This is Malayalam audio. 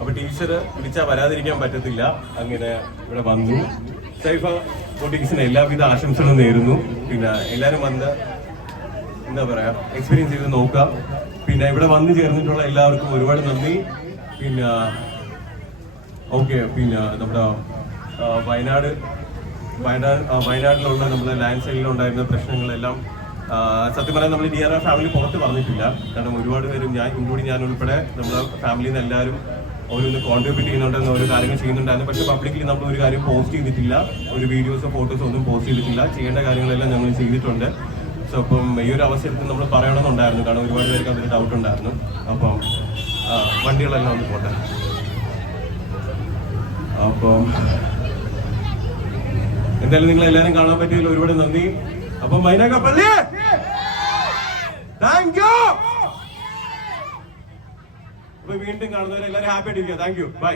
അപ്പൊ ടീച്ചർ വിളിച്ചാൽ വരാതിരിക്കാൻ പറ്റത്തില്ല. അങ്ങനെ ഇവിടെ വന്നു. സൈഫ ബൊട്ടിക്സിന് എല്ലാവിധ ആശംസകളും നേരുന്നു. പിന്നെ എല്ലാവരും വന്ന് എന്താ പറയാ എക്സ്പീരിയൻസ് ചെയ്ത് നോക്കാം. പിന്നെ ഇവിടെ വന്നു ചേർന്നിട്ടുള്ള എല്ലാവർക്കും ഒരുപാട് നന്ദി. പിന്നെ ഓക്കെ, പിന്നെ നമ്മുടെ വയനാട്ടിലുള്ള നമ്മുടെ ലാൻഡ് സ്ലൈഡിലുണ്ടായിരുന്ന പ്രശ്നങ്ങളെല്ലാം സത്യം പറയാൻ നമ്മൾ DRR ഫാമിലി പുറത്ത് പറഞ്ഞിട്ടില്ല. കാരണം ഒരുപാട് പേരും ഞാൻ ഉൾപ്പെടെ നമ്മുടെ ഫാമിലിയിൽ നിന്ന് എല്ലാവരും ഓരോന്ന് കോൺട്രിബ്യൂട്ട് ചെയ്യുന്നുണ്ടെന്ന് ഓരോ കാര്യങ്ങൾ ചെയ്യുന്നുണ്ടായിരുന്നു. പക്ഷേ പബ്ലിക്കലി നമ്മൾ ഒരു കാര്യം പോസ്റ്റ് ചെയ്തിട്ടില്ല, ഒരു വീഡിയോസോ ഫോട്ടോസോ ഒന്നും പോസ്റ്റ് ചെയ്തിട്ടില്ല. ചെയ്യേണ്ട കാര്യങ്ങളെല്ലാം ഞങ്ങൾ ചെയ്തിട്ടുണ്ട്. സോ അപ്പം ഈ ഒരു അവസരത്തിൽ നമ്മൾ പറയണമെന്നുണ്ടായിരുന്നു. കാരണം ഒരുപാട് പേർക്ക് അതൊരു ഡൗട്ട് ഉണ്ടായിരുന്നു. അപ്പം വണ്ടികളെല്ലാം ഒന്ന് പോട്ടെ. അപ്പം എന്തായാലും നിങ്ങൾ എല്ലാവരും കാണാൻ പറ്റിയതിൽ ഒരുപാട് നന്ദി. അപ്പം മൈനാകപ്പള്ളി താങ്ക് യു. അപ്പൊ വീണ്ടും കാണുന്നവരെ എല്ലാവരും ഹാപ്പി ആയിട്ടിരിക്കുക. Thank you. ബൈ.